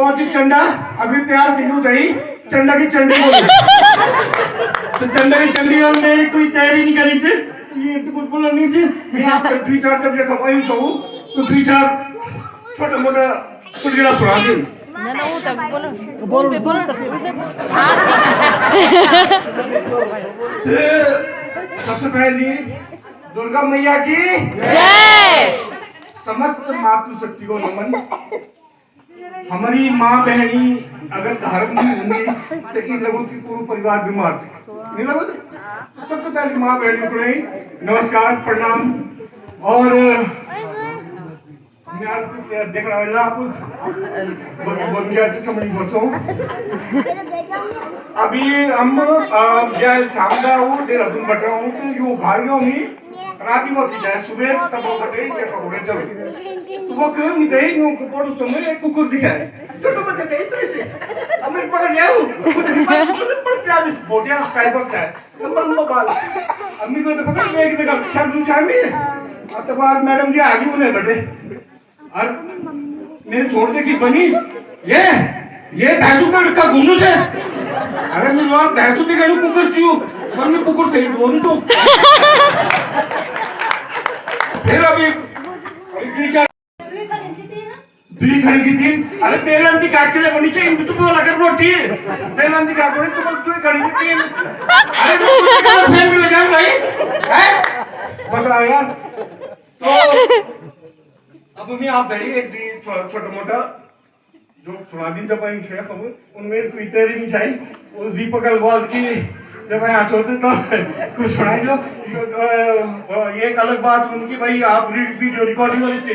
कौन सी चंडा अभी प्यार से यूं थी चंडा की चंडी बोल तो चंडा की चंडी और मेरी कोई तैयारी नहीं करी थी ये तो कुछ बोला नहीं थी मैं आपका 2-4 जब देखा वही चाहूँ तो 2-4 छोटा मोटा कुछ गिरा सुना दूँ ना वो तक बोलो बोलो सबसे पहली दुर्गा मैया की जय। समस्त मातृशक्ति को नमन। हमारी माँ बहनी अगर धार्मिक नहीं होंगी तो इन लोगों की पूरा परिवार बीमार थे नहीं लगो तो सबसे पहले माँ बहनी को नमस्कार प्रणाम। और देख रहा है आप समझ बच्चों अभी हम शामदा हूँ देहरादून बट रहा हूँ तो यो भाइयों में राती में जाए सुबह तब वो बटे चलो तो वो क्यों नहीं गई यूं पड़ोस में एक कुकुर दिखा है छोटे बच्चे थे इतने से अब मैं पकड़ लिया हूँ बड़ा प्यार इस बोटिया स्काई बॉक्स है लंबा बाल अम्मी को तो पकड़ लिया कि देखा क्या पूछा मैं अब तो बार मैडम जी आगे उन्हें बैठे और मेरे छोड़ दे की बनी ये भैंसू का घूमू से अरे मैं लोग भैंसू की गणु कुकुर चू पर मैं कुकुर सही बोलूं तो फिर अभी दूरी खड़ी की थी अरे बेलंदी काट के ले बनी चाहिए तो बोला कर रोटी बेलंदी काट बनी तो दूरी खड़ी की थी अरे तो कुछ कलर फेर भी लगा भाई हैं बताओ यार तो अब मैं आप बैठी एक छोटा मोटा जो सुनादी जब मैं शेख हूँ उनमें कोई तैयारी नहीं चाहिए उस दीपक अग्रवाल की जब मैं आज होते तो कुछ सुनाई लो ये एक अलग बात उनकी भाई आप वीडियो रिकॉर्डिंग वाली से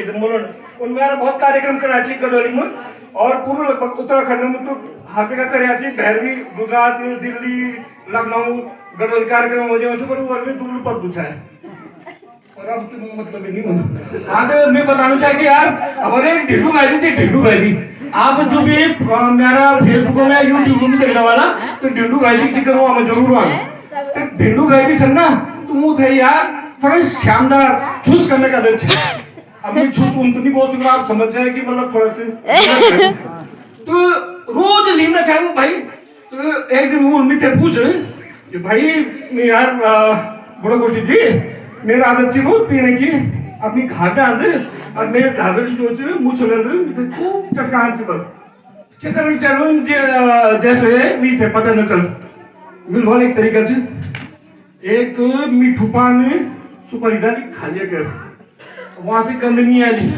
उनमें यार बहुत कार्यक्रम कराची गडोली में और पूर्व लगभग उत्तराखंड में तो हाथे का कराची भैरवी गुजरात दिल्ली लखनऊ गडोली कार्यक्रम हो जाए पर वो में दूर पर पूछा है और अब तो मतलब नहीं होना हाँ तो मैं बताना चाहती कि यार हमारे ढिल्लू भाई जी आप जो भी मेरा फेसबुक में यूट्यूब में देखने वाला तो ढिल्लू भाई जी जिक्र हुआ मैं जरूर आऊँ तो ढिल्लू भाई जी संना तुम थे यार थोड़ा शानदार चूस करने का दिन है अब मैं चूस उन तो नहीं बोल चुका आप समझ रहे कि मतलब थोड़ा से तो रोज लीना चाहूँ भाई तो एक दिन वो उनमें पूछे कि भाई मैं यार बड़ा कोटी जी मेरा आदत थी बहुत पीने की अपनी घाटा आते और मेरे घाटे जो चे मुँह चले तो खूब चटकान से बस क्या करना चाहूँ जैसे मीठे पता न चल मिल वाले एक तरीका से एक मीठू पान में सुपारी डाली खा लिया कर वहां से गंद नहीं आई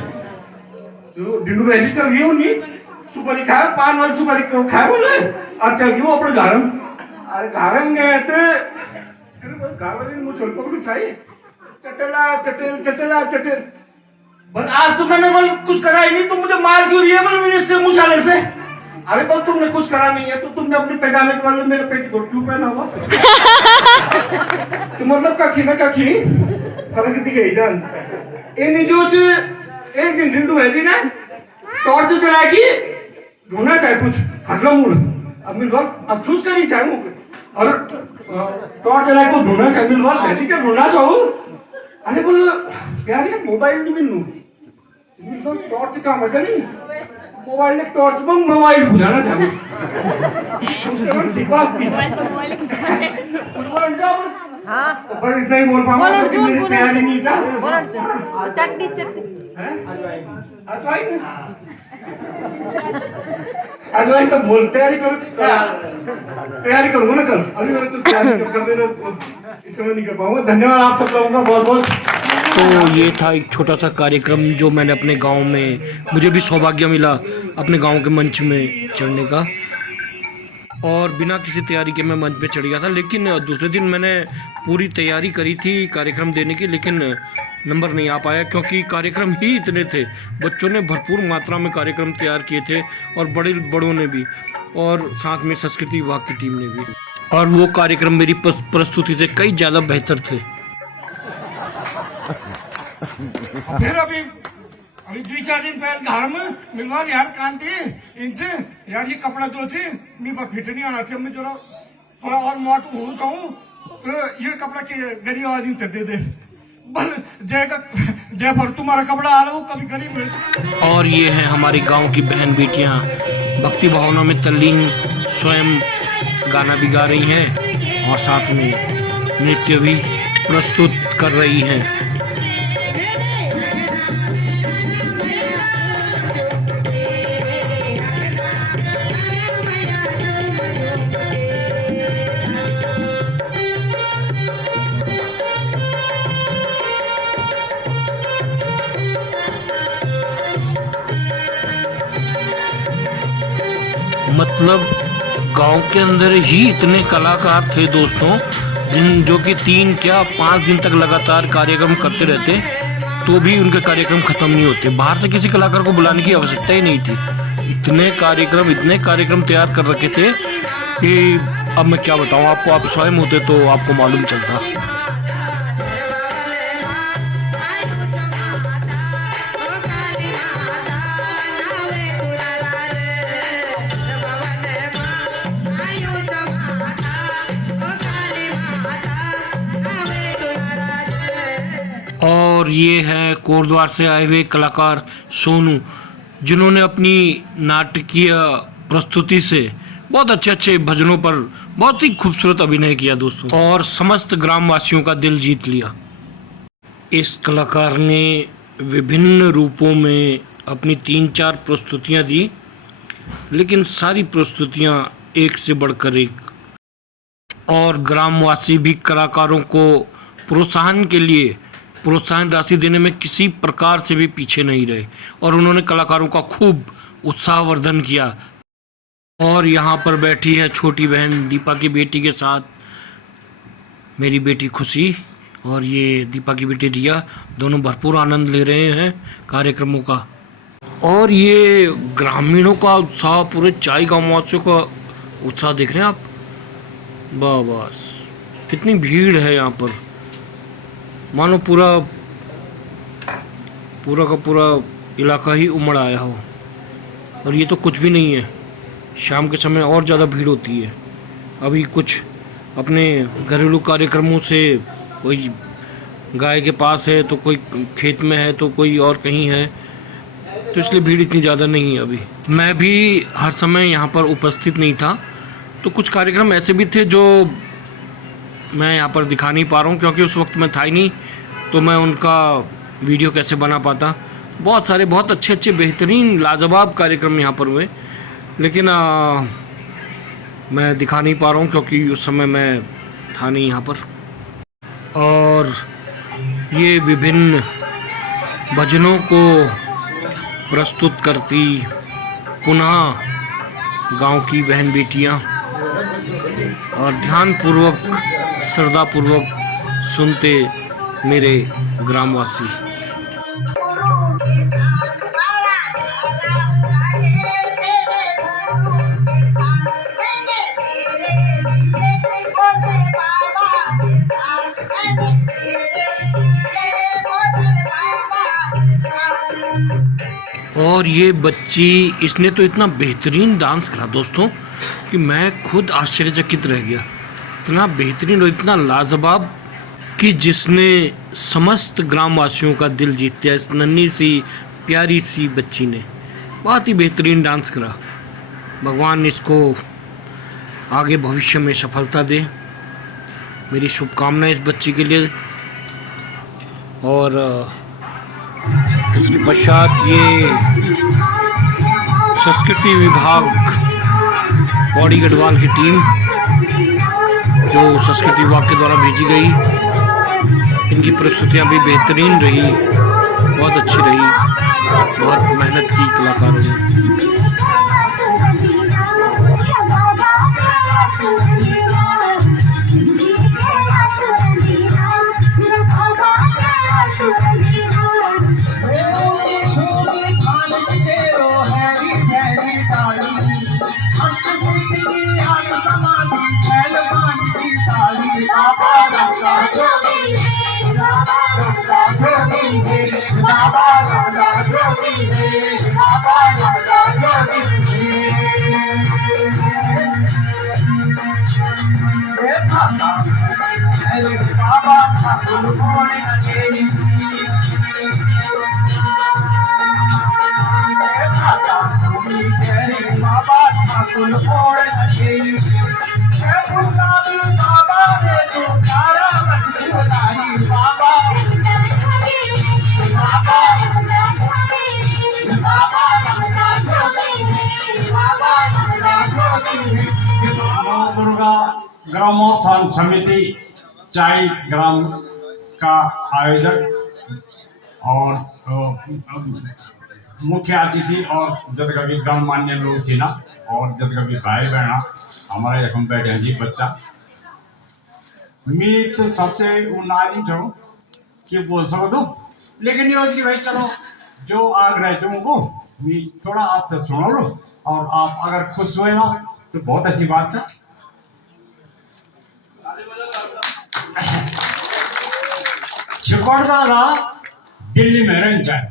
तो डिंडू वैली सर ये नहीं सुपारी खाया पान वाली सुपारी खाया बोले अच्छा क्यों अपने गारम गए थे गारम मुझे छोड़ पकड़ू चाहिए चटेला बल आज तो मैंने बल कुछ करा ही नहीं तुम मुझे मार क्यों रही है बल मेरे से मुँह छाने से अरे बल तुमने कुछ करा नहीं है तो तुमने अपने पैजामे के वाले मेरे पेट को क्यों पहना हुआ तो मतलब कखी फर्क दिखे जान इन जो एक दिन ढिंडू है जी ना टॉर्च चलाएगी ढूंढना चाहे कुछ खटलो मूड अब मिल वक्त अब चूज करनी चाहे और टॉर्च चलाए को ढूंढना चाहे मिल वक्त भेजी के ढूंढना चाहूँ अरे बोल यार ये मोबाइल नहीं मिलू तो टॉर्च का मजा नहीं मोबाइल ने टॉर्च में मोबाइल भुलाना चाहूँ हाँ पर इतना ही बोल पाऊंगा क्योंकि मेरी तैयारी नहीं था चटनी अजवाइन तो बोल तैयारी करूंगा ना कल अभी मैं तो तैयारी कर लेना इस समय नहीं कर पाऊंगा। धन्यवाद आप सब लोगों का बहुत बहुत। तो ये था एक छोटा सा कार्यक्रम जो मैंने अपने गांव में मुझे भी सौभाग्य मिला अपने गांव के मंच में चढ़ने का और बिना किसी तैयारी के मैं मंच पे चढ़ गया था। लेकिन दूसरे दिन मैंने पूरी तैयारी करी थी कार्यक्रम देने की लेकिन नंबर नहीं आ पाया क्योंकि कार्यक्रम ही इतने थे। बच्चों ने भरपूर मात्रा में कार्यक्रम तैयार किए थे और बड़ों ने भी और साथ में संस्कृति विभाग की टीम ने भी और वो कार्यक्रम मेरी प्रस्तुति से कई ज़्यादा बेहतर थे। फिर अभी 2-4 दिन पहले घर में मिलवा यार कांति इनसे यार ये कपड़ा जो थे मैं पर फिट नहीं आना चाहिए मैं जरा थोड़ा और मोटू हो जाऊं तो ये कपड़ा के गरीब आदमी से दे बल जब भर तुम्हारा कपड़ा आ लो कभी गरीब है। और ये हैं हमारी गांव की बहन बेटियां भक्ति भावना में तल्लीन, स्वयं गाना भी गा रही हैं और साथ में नृत्य भी प्रस्तुत कर रही हैं। मतलब गांव के अंदर ही इतने कलाकार थे दोस्तों, जो कि 3 क्या 5 दिन तक लगातार कार्यक्रम करते रहते तो भी उनके कार्यक्रम खत्म नहीं होते। बाहर से किसी कलाकार को बुलाने की आवश्यकता ही नहीं थी। इतने कार्यक्रम तैयार कर रखे थे कि अब मैं क्या बताऊं आपको, आप स्वयं होते तो आपको मालूम चलता। और ये है कोटद्वार से आए हुए कलाकार सोनू, जिन्होंने अपनी नाटकीय प्रस्तुति से बहुत अच्छे भजनों पर बहुत ही खूबसूरत अभिनय किया दोस्तों, और समस्त ग्रामवासियों का दिल जीत लिया। इस कलाकार ने विभिन्न रूपों में अपनी 3-4 प्रस्तुतियां दी, लेकिन सारी प्रस्तुतियां एक से बढ़कर एक, और ग्रामवासी भी कलाकारों को प्रोत्साहन राशि देने में किसी प्रकार से भी पीछे नहीं रहे, और उन्होंने कलाकारों का खूब उत्साहवर्धन किया। और यहाँ पर बैठी है छोटी बहन दीपा की बेटी के साथ मेरी बेटी खुशी और ये दीपा की बेटी रिया, दोनों भरपूर आनंद ले रहे हैं कार्यक्रमों का। और ये ग्रामीणों का उत्साह, पूरे चाय गाँववासियों का उत्साह देख रहे हैं आप। बस कितनी भीड़ है यहाँ पर, मानो पूरा का पूरा इलाका ही उमड़ आया हो। और ये तो कुछ भी नहीं है, शाम के समय और ज़्यादा भीड़ होती है। अभी कुछ अपने घरेलू कार्यक्रमों से, कोई गाय के पास है तो कोई खेत में है तो कोई और कहीं है, तो इसलिए भीड़ इतनी ज़्यादा नहीं है अभी। मैं भी हर समय यहाँ पर उपस्थित नहीं था, तो कुछ कार्यक्रम ऐसे भी थे जो मैं यहाँ पर दिखा नहीं पा रहा हूँ, क्योंकि उस वक्त मैं था ही नहीं, तो मैं उनका वीडियो कैसे बना पाता। बहुत सारे बहुत अच्छे बेहतरीन लाजवाब कार्यक्रम यहाँ पर हुए, लेकिन मैं दिखा नहीं पा रहा हूँ क्योंकि उस समय मैं था नहीं यहाँ पर। और ये विभिन्न भजनों को प्रस्तुत करती पुनः गांव की बहन बेटियाँ, और ध्यानपूर्वक श्रद्धापूर्वक सुनते मेरे ग्रामवासी। और ये बच्ची, इसने तो इतना बेहतरीन डांस करा दोस्तों कि मैं खुद आश्चर्यचकित रह गया। इतना बेहतरीन और इतना लाजवाब कि जिसने समस्त ग्रामवासियों का दिल जीत लिया। इस नन्ही सी प्यारी सी बच्ची ने बहुत ही बेहतरीन डांस करा। भगवान इसको आगे भविष्य में सफलता दे, मेरी शुभकामनाएं इस बच्ची के लिए। और इसके पश्चात ये संस्कृति विभाग पौड़ी गढ़वाल की टीम जो संस्कृति विभाग के द्वारा भेजी गई, इनकी प्रस्तुतियाँ भी बेहतरीन रही, बहुत अच्छी रही, बहुत मेहनत की कलाकारों ने। ग्रामोत्थान समिति चाई ग्राम का आयोजक और मुख्य अतिथि और जदकभी गणमान्य लोग थे ना, और जदकभी भाई बहना हमारे यखम बैठे हैं जी बच्चा। मैं तो सबसे नारी हूँ कि बोल सको तो, लेकिन ये कि भाई चलो जो आग्रह थे उनको मैं थोड़ा आपसे सुना लो, और आप अगर खुश हुए ना तो बहुत अच्छी बात है। छिपड़दादा दिल्ली में रहन चाहिए,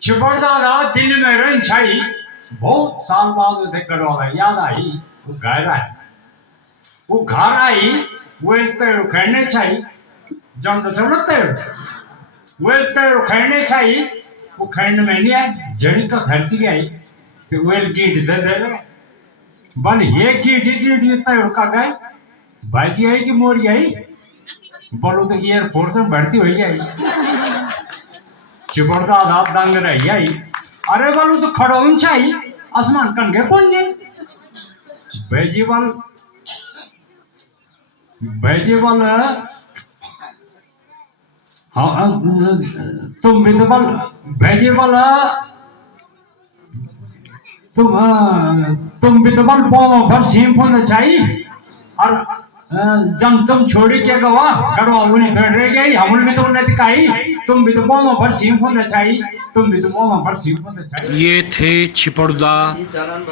छिपड़दादा दिल्ली में रहन चाहिए। बहुत साल बाद उसे करवाला याद आई, वो घर आई, वो घर आई, वो तेरे कहने चाहिए जम तो चलते वो तेरे कहने चाहिए, वो खंड में नहीं आई, जड़ी का खर्च गई कि वेल कीट दे दे बल ये कीट तय का गए बाजी आई कि मोरी आई, बोलो तो एयरफोर्स में भर्ती हो जाए। चिपड़ता आधार दंग रही आई, अरे बोलो तो खड़ो चाहिए आसमान कंगे पहुंचे भेजीबल भेजीबल। हाँ तुम भी तो बल भेजीबल, तुम भी तो बल भर सीम फोन चाहिए, और जब तुम छोड़ी क्या गवा गड़वा उन्हें रह गई, हम भी तो उन्हें दिखाई, तुम भी तो बोमा भर सीम फोन चाहिए, तुम भी तो बोमा भर सीम फोन चाहिए। ये थे छिपड़दा,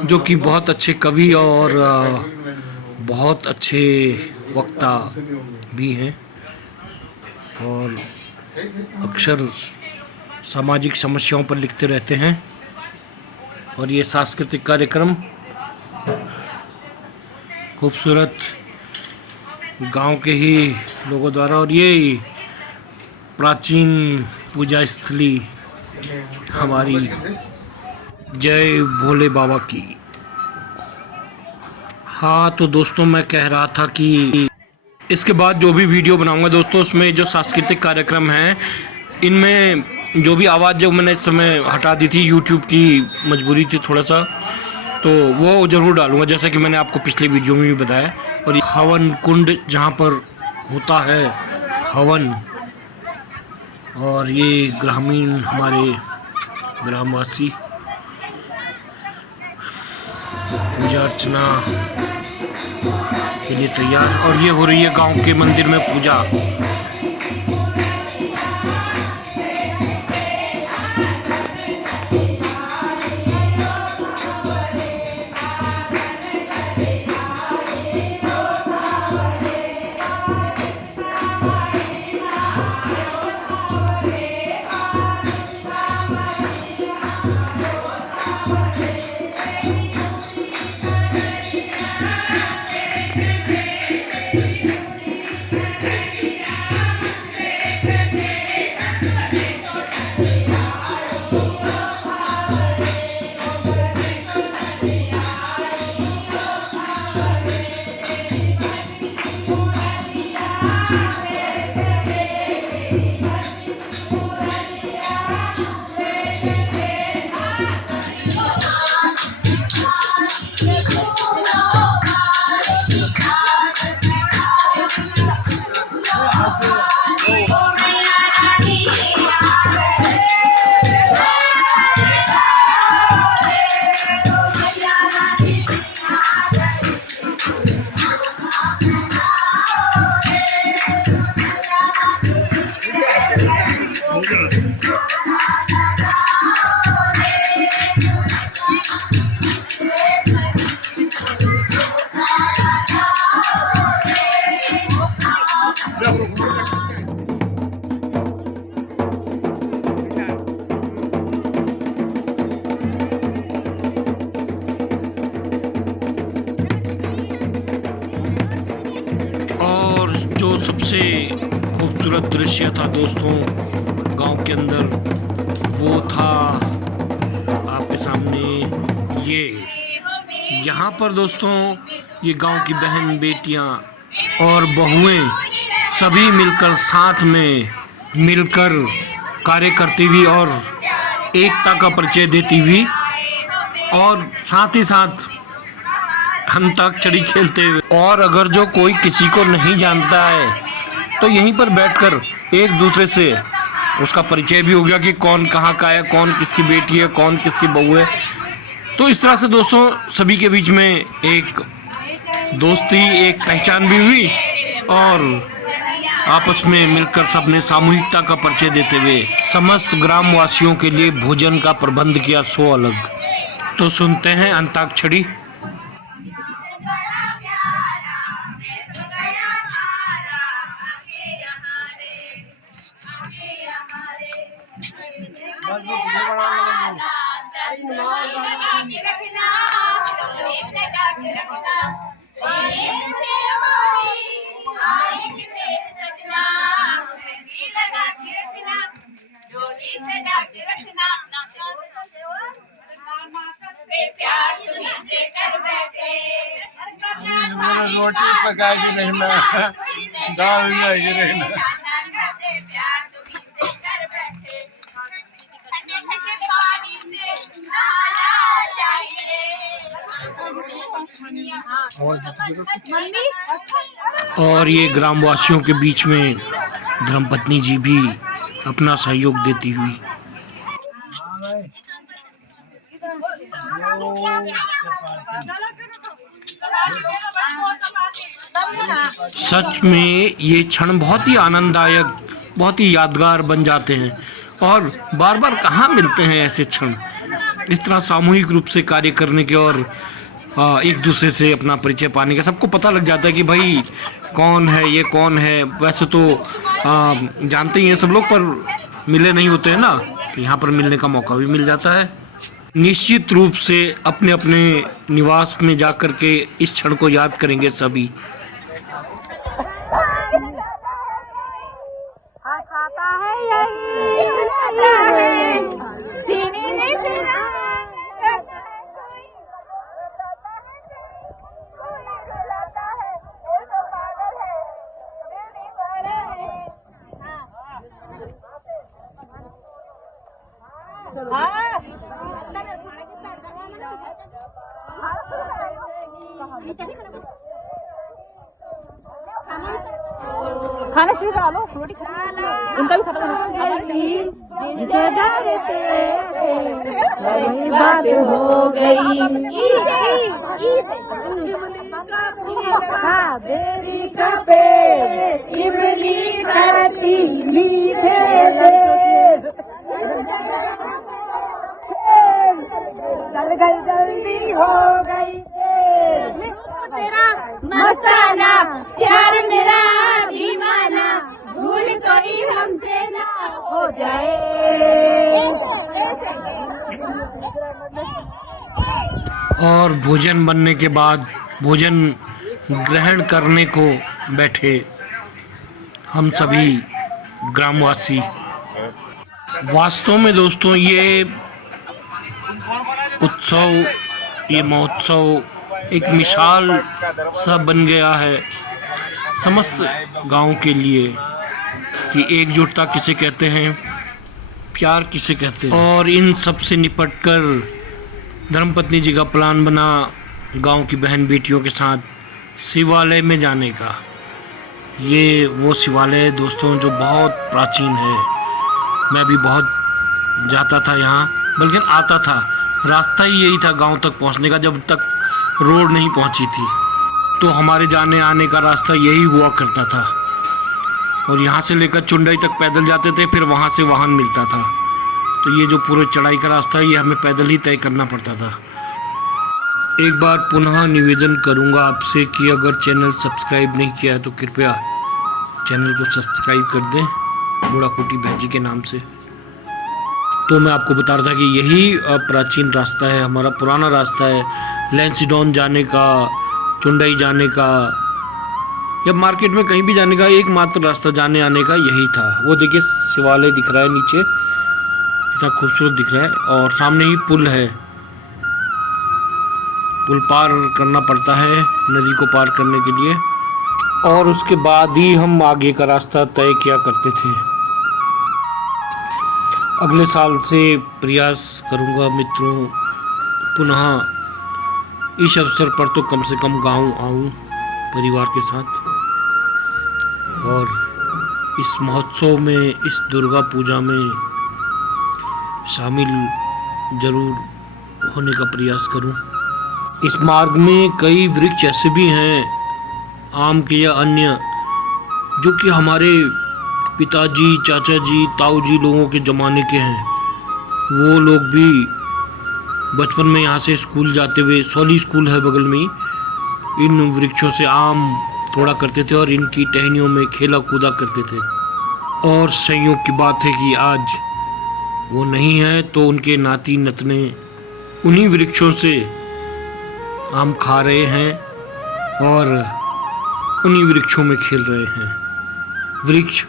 जो कि बहुत अच्छे कवि और बहुत अच्छे वक्ता भी हैं, और अक्सर सामाजिक समस्याओं पर लिखते रहते हैं। और ये सांस्कृतिक कार्यक्रम खूबसूरत गांव के ही लोगों द्वारा, और ये प्राचीन पूजा स्थली हमारी जय भोले बाबा की। हाँ तो दोस्तों, मैं कह रहा था कि इसके बाद जो भी वीडियो बनाऊंगा दोस्तों, उसमें जो सांस्कृतिक कार्यक्रम हैं, इनमें जो भी आवाज़ जो मैंने इस समय हटा दी थी, यूट्यूब की मजबूरी थी थोड़ा सा, तो वो ज़रूर डालूंगा, जैसा कि मैंने आपको पिछले वीडियो में भी बताया। और ये हवन कुंड जहाँ पर होता है हवन, और ये ग्रामीण हमारे ग्रामवासी पूजा अर्चना के लिए तैयार, और ये हो रही है गांव के मंदिर में पूजा। और जो सबसे खूबसूरत दृश्य था दोस्तों गांव के अंदर, वो था आपके सामने ये। यहाँ पर दोस्तों ये गांव की बहन बेटियाँ और बहुएं सभी मिलकर साथ में मिलकर कार्य करती हुई और एकता का परिचय देती हुई, और साथ ही साथ अंताक्षरी खेलते हुए। और अगर जो कोई किसी को नहीं जानता है तो यहीं पर बैठकर एक दूसरे से उसका परिचय भी हो गया कि कौन कहाँ का है, कौन किसकी बेटी है, कौन किसकी बहू है। तो इस तरह से दोस्तों सभी के बीच में एक दोस्ती, एक पहचान भी हुई और आपस में मिलकर सबने सामूहिकता का परिचय देते हुए समस्त ग्रामवासियों के लिए भोजन का प्रबंध किया, सो अलग। तो सुनते हैं अंताक्षरी। रोटी पकाएगी नहीं, मैं दाल जाएगी नहीं। और ये ग्रामवासियों के बीच में धर्मपत्नी जी भी अपना सहयोग देती हुई। सच में ये क्षण बहुत ही आनंददायक, बहुत ही यादगार बन जाते हैं और बार बार कहाँ मिलते हैं ऐसे क्षण, इस तरह सामूहिक रूप से कार्य करने के और एक दूसरे से अपना परिचय पाने का। सबको पता लग जाता है कि भाई कौन है, ये कौन है। वैसे तो जानते ही हैं सब लोग, पर मिले नहीं होते हैं ना, तो यहाँ पर मिलने का मौका भी मिल जाता है। निश्चित रूप से अपने अपने निवास में जाकर के इस क्षण को याद करेंगे सभी। खाना शुरू करा लो, रोटी उनका भी खत्म बात हो गई। बेरी का पेड़ इमली खाती मीठे जल्दी हो गई तेरा मसाला प्यार मेरा दीवाना, भूल कोई हमसे ना हो जाए। और भोजन बनने के बाद भोजन ग्रहण करने को बैठे हम सभी ग्रामवासी। वास्तव में दोस्तों ये उत्सव, ये महोत्सव एक मिसाल सा बन गया है समस्त गांव के लिए कि एकजुटता किसे कहते हैं, प्यार किसे कहते हैं। और इन सब से निपटकर धर्मपत्नी जी का प्लान बना गांव की बहन बेटियों के साथ शिवालय में जाने का। ये वो शिवालय है दोस्तों जो बहुत प्राचीन है। मैं भी बहुत जाता था यहाँ, बल्कि आता था। रास्ता ही यही था गांव तक पहुँचने का, जब तक रोड नहीं पहुँची थी तो हमारे जाने आने का रास्ता यही हुआ करता था। और यहाँ से लेकर चुंडई तक पैदल जाते थे, फिर वहाँ से वाहन मिलता था। तो ये जो पूरे चढ़ाई का रास्ता है ये हमें पैदल ही तय करना पड़ता था। एक बार पुनः निवेदन करूँगा आपसे कि अगर चैनल सब्सक्राइब नहीं किया है तो कृपया चैनल को सब्सक्राइब कर दें, बूढ़ाकोटी भैजी के नाम से। तो मैं आपको बता रहा था कि यही प्राचीन रास्ता है, हमारा पुराना रास्ता है लैंसडाउन जाने का, चुंडई जाने का, या मार्केट में कहीं भी जाने का एकमात्र रास्ता जाने आने का यही था। वो देखिए शिवालय दिख रहा है नीचे, कितना खूबसूरत दिख रहा है, और सामने ही पुल है। पुल पार करना पड़ता है नदी को पार करने के लिए, और उसके बाद ही हम आगे का रास्ता तय किया करते थे। अगले साल से प्रयास करूंगा मित्रों पुनः इस अवसर पर तो कम से कम गाँव आऊँ परिवार के साथ और इस महोत्सव में, इस दुर्गा पूजा में शामिल जरूर होने का प्रयास करूं। इस मार्ग में कई वृक्ष ऐसे भी हैं, आम के या अन्य, जो कि हमारे पिताजी, चाचा जी, ताऊ जी लोगों के ज़माने के हैं। वो लोग भी बचपन में यहाँ से स्कूल जाते हुए, सॉली स्कूल है बगल में, इन वृक्षों से आम तोड़ा करते थे और इनकी टहनियों में खेला कूदा करते थे। और संयोग की बात है कि आज वो नहीं है, तो उनके नाती नतने उन्हीं वृक्षों से आम खा रहे हैं और उन्हीं वृक्षों में खेल रहे हैं। वृक्ष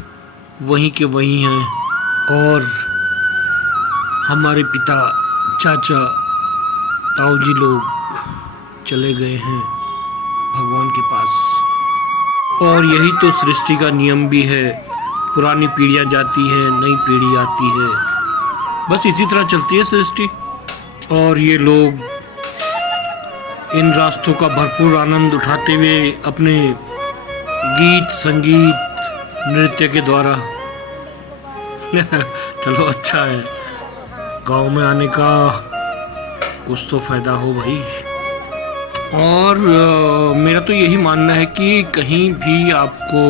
वहीं के वहीं हैं और हमारे पिता, चाचा, ताऊ जी लोग चले गए हैं भगवान के पास। और यही तो सृष्टि का नियम भी है, पुरानी पीढ़ियां जाती हैं, नई पीढ़ी आती है, बस इसी तरह चलती है सृष्टि। और ये लोग इन रास्तों का भरपूर आनंद उठाते हुए अपने गीत, संगीत, नृत्य के द्वारा चलो अच्छा है, गांव में आने का कुछ तो फायदा हो भाई। और मेरा तो यही मानना है कि कहीं भी आपको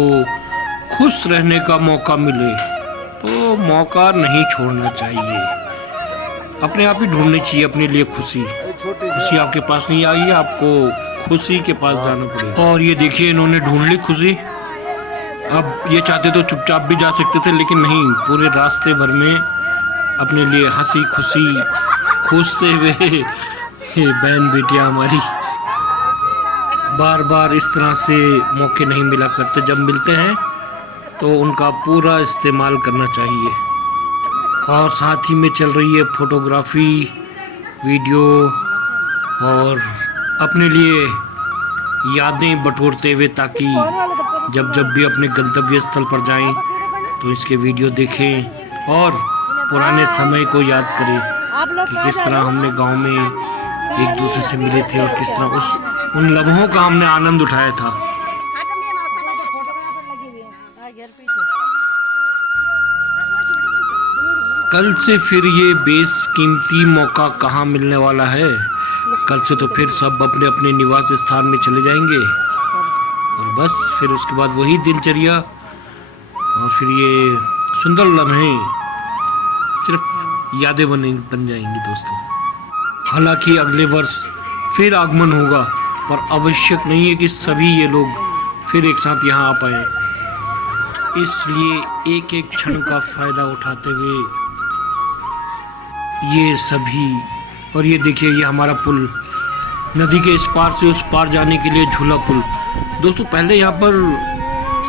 खुश रहने का मौका मिले तो मौका नहीं छोड़ना चाहिए, अपने आप ही ढूंढनी चाहिए अपने लिए खुशी। खुशी आपके पास नहीं आई, आपको खुशी के पास जाना पड़ेगा। और ये देखिए, इन्होंने ढूंढ ली खुशी। अब ये चाहते तो चुपचाप भी जा सकते थे, लेकिन नहीं, पूरे रास्ते भर में अपने लिए हंसी खुशी खोजते हुए बहन बेटियां हमारी। बार बार इस तरह से मौके नहीं मिला करते, जब मिलते हैं तो उनका पूरा इस्तेमाल करना चाहिए। और साथ ही में चल रही है फोटोग्राफी, वीडियो, और अपने लिए यादें बटोरते हुए, ताकि जब जब भी अपने गंतव्य स्थल पर जाएं तो इसके वीडियो देखें और पुराने समय को याद करें कि किस तरह हमने गांव में एक दूसरे से मिले थे और किस तरह उन लम्हों का हमने आनंद उठाया था। कल से फिर ये बेशकीमती मौका कहाँ मिलने वाला है। कल से तो फिर सब अपने अपने निवास स्थान में चले जाएंगे और बस फिर उसके बाद वही दिनचर्या, और फिर ये सुंदर लम्हे सिर्फ यादें बन जाएंगी दोस्तों। हालांकि अगले वर्ष फिर आगमन होगा, पर आवश्यक नहीं है कि सभी ये लोग फिर एक साथ यहाँ आ पाए। इसलिए एक एक क्षण का फायदा उठाते हुए ये सभी, और ये देखिए, ये हमारा पुल, नदी के इस पार से उस पार जाने के लिए झूला पुल। दोस्तों, पहले यहाँ पर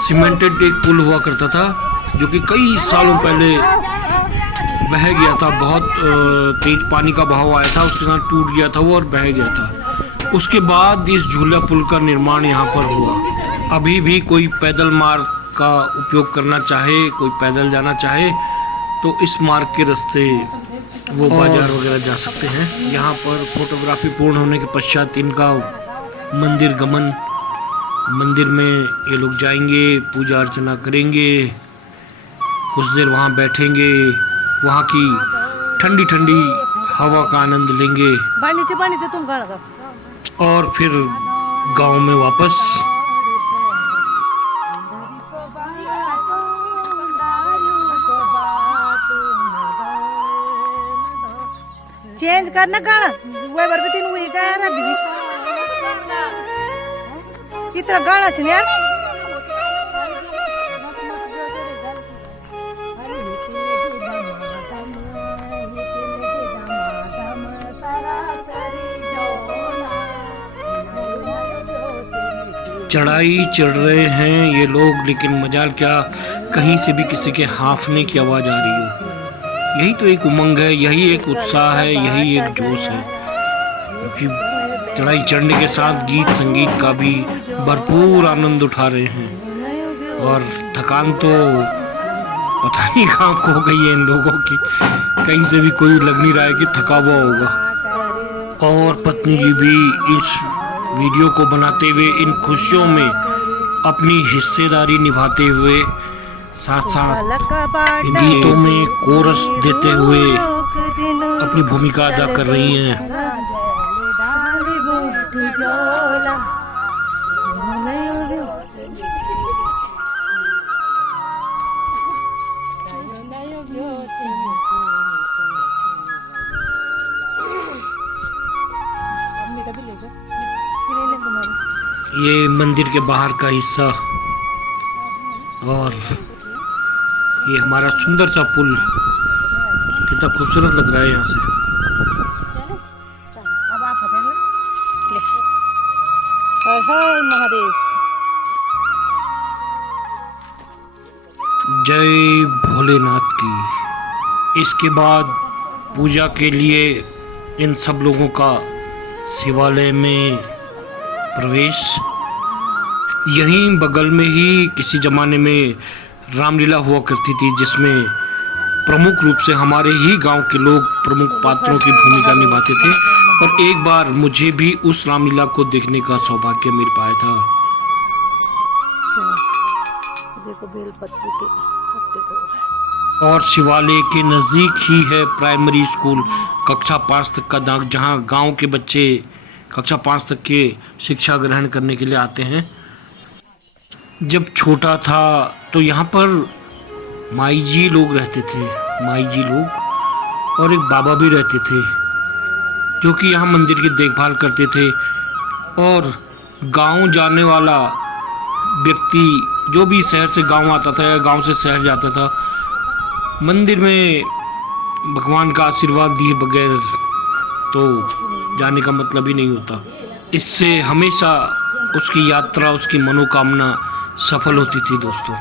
सीमेंटेड एक पुल हुआ करता था, जो कि कई सालों पहले बह गया था। बहुत तेज पानी का बहाव आया था, उसके साथ टूट गया था वो और बह गया था। उसके बाद इस झूला पुल का निर्माण यहाँ पर हुआ। अभी भी कोई पैदल मार्ग का उपयोग करना चाहे, कोई पैदल जाना चाहे, तो इस मार्ग के रास्ते वो बाजार वगैरह जा सकते हैं। यहाँ पर फोटोग्राफी पूर्ण होने के पश्चात इनका मंदिर गमन, मंदिर में ये लोग जाएंगे, पूजा अर्चना करेंगे, कुछ देर वहाँ बैठेंगे, वहाँ की ठंडी ठंडी हवा का आनंद लेंगे और फिर गांव में वापस। चेंज करना गाना वो बार भी तीन हुई का ना भी इतना गाना छ यार। चढ़ाई चढ़ रहे हैं ये लोग, लेकिन मजाल क्या, कहीं से भी किसी के हांफने की आवाज़ आ रही हो। यही तो एक उमंग है, यही एक उत्साह है, यही एक जोश है, क्योंकि चढ़ाई चढ़ने के साथ गीत संगीत का भी भरपूर आनंद उठा रहे हैं। और थकान तो पता नहीं कहाँ खो गई है इन लोगों की, कहीं से भी कोई लग नहीं रहा है कि थका हुआ होगा। और पत्नी जी भी इस वीडियो को बनाते हुए इन खुशियों में अपनी हिस्सेदारी निभाते हुए साथ साथ इन गीतों में कोरस देते हुए अपनी भूमिका अदा कर रही हैं। ये मंदिर के बाहर का हिस्सा और ये हमारा सुंदर सा पुल कितना खूबसूरत लग रहा है यहाँ से। अब आप ले हर हर महादेव। जय भोलेनाथ की। इसके बाद पूजा के लिए इन सब लोगों का शिवालय में प्रवेश। यहीं बगल में ही किसी जमाने में रामलीला हुआ करती थी, जिसमें प्रमुख रूप से हमारे ही गांव के लोग प्रमुख पात्रों की भूमिका निभाते थे। और एक बार मुझे भी उस रामलीला को देखने का सौभाग्य मिल पाया था। देखो बेलपत्र के पत्ते को। और शिवालय के नज़दीक ही है प्राइमरी स्कूल कक्षा 5 तक का, जहां गांव के बच्चे कक्षा 5 तक के शिक्षा ग्रहण करने के लिए आते हैं। जब छोटा था तो यहाँ पर माई जी लोग रहते थे, माई जी लोग, और एक बाबा भी रहते थे जो कि यहाँ मंदिर की देखभाल करते थे। और गांव जाने वाला व्यक्ति जो भी शहर से गांव आता था या गांव से शहर जाता था, मंदिर में भगवान का आशीर्वाद दिए बगैर तो जाने का मतलब ही नहीं होता। इससे हमेशा उसकी यात्रा, उसकी मनोकामना सफल होती थी दोस्तों।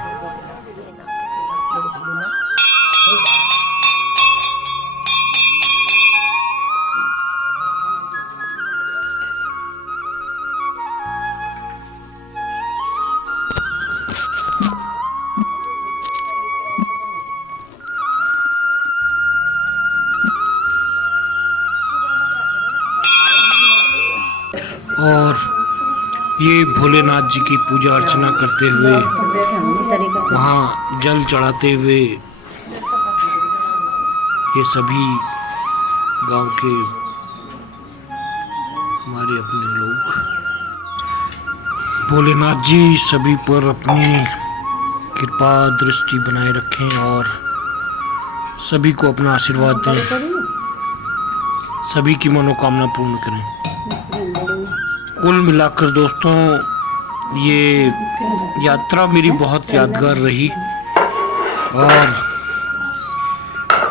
और ये भोलेनाथ जी की पूजा अर्चना करते हुए, वहाँ जल चढ़ाते हुए ये सभी गांव के हमारे अपने लोग, भोलेनाथ जी सभी पर अपनी कृपा दृष्टि बनाए रखें और सभी को अपना आशीर्वाद दें, सभी की मनोकामना पूर्ण करें। कुल मिलाकर दोस्तों ये यात्रा मेरी बहुत यादगार रही। और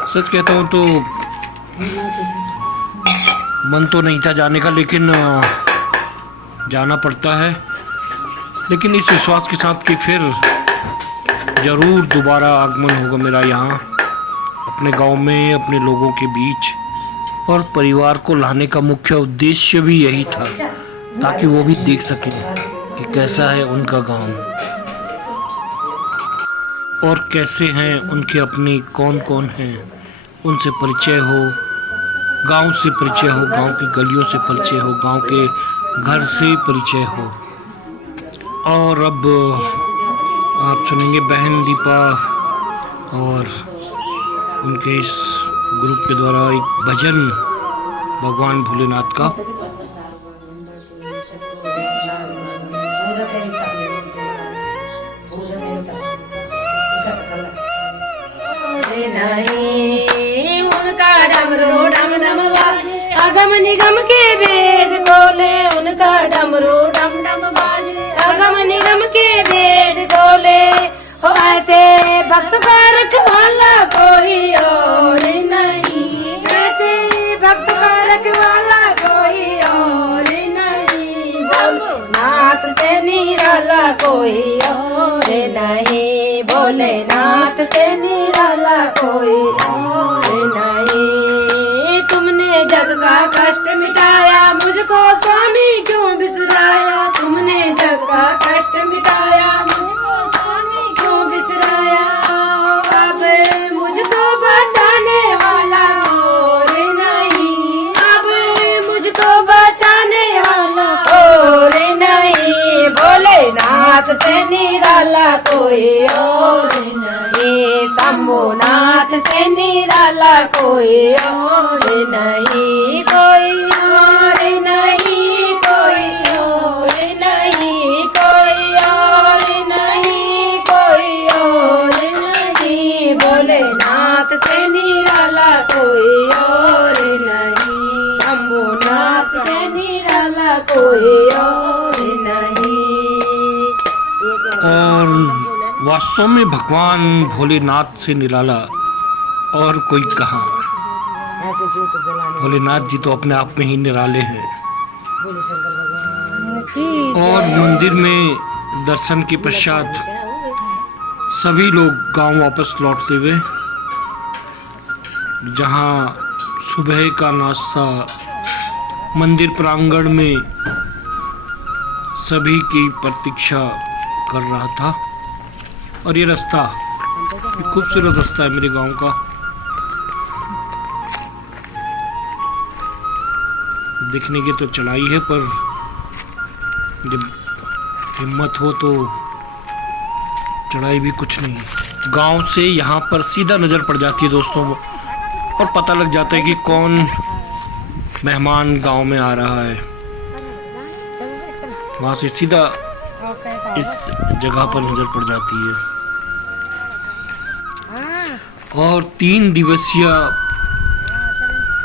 सच कहता हूँ तो मन तो नहीं था जाने का, लेकिन जाना पड़ता है। लेकिन इस विश्वास के साथ कि फिर ज़रूर दोबारा आगमन होगा मेरा यहाँ अपने गांव में, अपने लोगों के बीच। और परिवार को लाने का मुख्य उद्देश्य भी यही था, ताकि वो भी देख सकें कि कैसा है उनका गांव और कैसे हैं उनके अपने कौन कौन हैं, उनसे परिचय हो, गांव से परिचय हो, गांव की गलियों से परिचय हो, गांव के घर से परिचय हो। और अब आप सुनेंगे बहन दीपा और उनके इस ग्रुप के द्वारा एक भजन भगवान भोलेनाथ का। नहीं उनका डमरू डम डम बाजे, अगम निगम के वेद खोले, उनका डमरू डम डम बाजे, अगम निगम के वेद खोले। हो ऐसे भक्त का रखवाला कोई और नहीं, ऐसे भक्त का रखवाला कोई और नहीं, भोलेनाथ से निराला कोई और नहीं, भोलेनाथ से निराला कोई और नहीं। तुमने जग का कष्ट मिटाया, मुझको स्वामी क्यों बिसराया, तुमने जग का कष्ट मिटाया, मुझको स्वामी क्यों बिसराया। अब मुझको बचाने वाला और नहीं, अब मुझको शंभुनाथ से निराला कोई और नहीं, शंभुनाथ से निराला कोई और नहीं, कोई और नहीं, कोई और नहीं, कोई और नहीं, कोई और नहीं, भोलेनाथ से निराला कोई और नहीं, शंभुनाथ से निराला कोई और नहीं। और वास्तव में भगवान भोलेनाथ से निराला और कोई कहाँ। ऐसे ज्योत जलाने भोलेनाथ जी तो अपने आप में ही निराले हैं। बोले शंकर भगवान की और मंदिर में दर्शन के पश्चात सभी लोग गांव वापस लौटते हुए, जहां सुबह का नाश्ता मंदिर प्रांगण में सभी की प्रतीक्षा कर रहा था। और ये रास्ता, ये खूबसूरत रास्ता है मेरे गांव का। दिखने की तो चढ़ाई है, पर जब हिम्मत हो तो चढ़ाई भी कुछ नहीं है। गांव से यहाँ पर सीधा नज़र पड़ जाती है दोस्तों, और पता लग जाता है कि कौन मेहमान गांव में आ रहा है। वहाँ से सीधा इस जगह पर नज़र पड़ जाती है। और 3 दिवसीय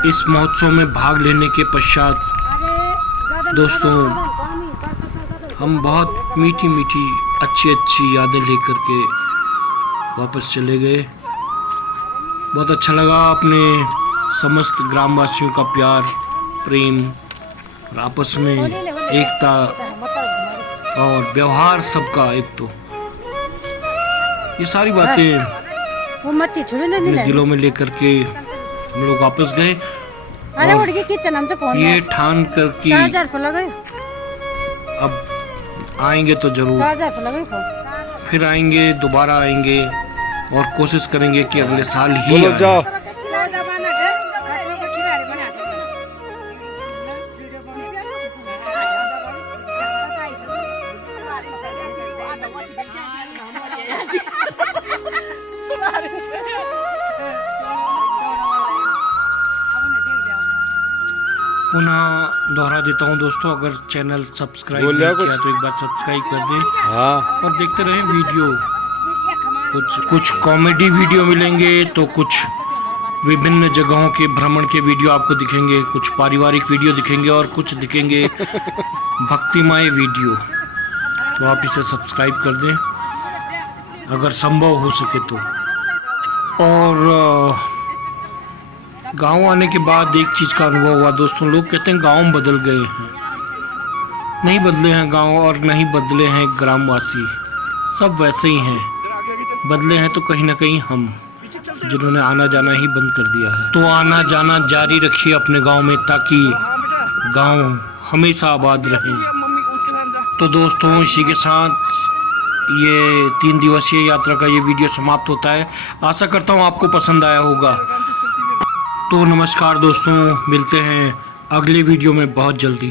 इस महोत्सव में भाग लेने के पश्चात दोस्तों हम बहुत मीठी मीठी अच्छी अच्छी यादें लेकर के वापस चले गए। बहुत अच्छा लगा अपने समस्त ग्रामवासियों का प्यार, प्रेम और आपस में एकता और व्यवहार सबका। एक तो ये सारी बातें वो मत छुड़े नहीं अपने दिलों में लेकर के हम लोग वापस गए। अरे उड़ के किचन हम तो फोन ये ठान कर कि 4000 पर लगे, अब आएंगे तो जरूर, 4000 पर लगे फोन। फिर आएंगे, दोबारा आएंगे और कोशिश करेंगे कि अगले साल ही आएं। पुनः दोहरा देता हूँ दोस्तों, अगर चैनल सब्सक्राइब नहीं किया तो एक बार सब्सक्राइब कर दें। हाँ। और देखते रहें वीडियो। कुछ कॉमेडी वीडियो मिलेंगे तो कुछ विभिन्न जगहों के भ्रमण के वीडियो आपको दिखेंगे, कुछ पारिवारिक वीडियो दिखेंगे और कुछ दिखेंगे भक्तिमय वीडियो। तो आप इसे सब्सक्राइब कर दें अगर संभव हो सके तो। और गांव आने के बाद एक चीज़ का अनुभव हुआ दोस्तों। लोग कहते हैं गांव बदल गए हैं, नहीं बदले हैं गांव और नहीं बदले हैं ग्रामवासी, सब वैसे ही हैं। बदले हैं तो कहीं ना कहीं हम, जिन्होंने आना जाना ही बंद कर दिया है। तो आना जाना जारी रखिए अपने गांव में, ताकि गांव हमेशा आबाद रहे। तो दोस्तों इसी के साथ ये 3 दिवसीय यात्रा का ये वीडियो समाप्त होता है। आशा करता हूँ आपको पसंद आया होगा। तो नमस्कार दोस्तों, मिलते हैं अगले वीडियो में बहुत जल्दी।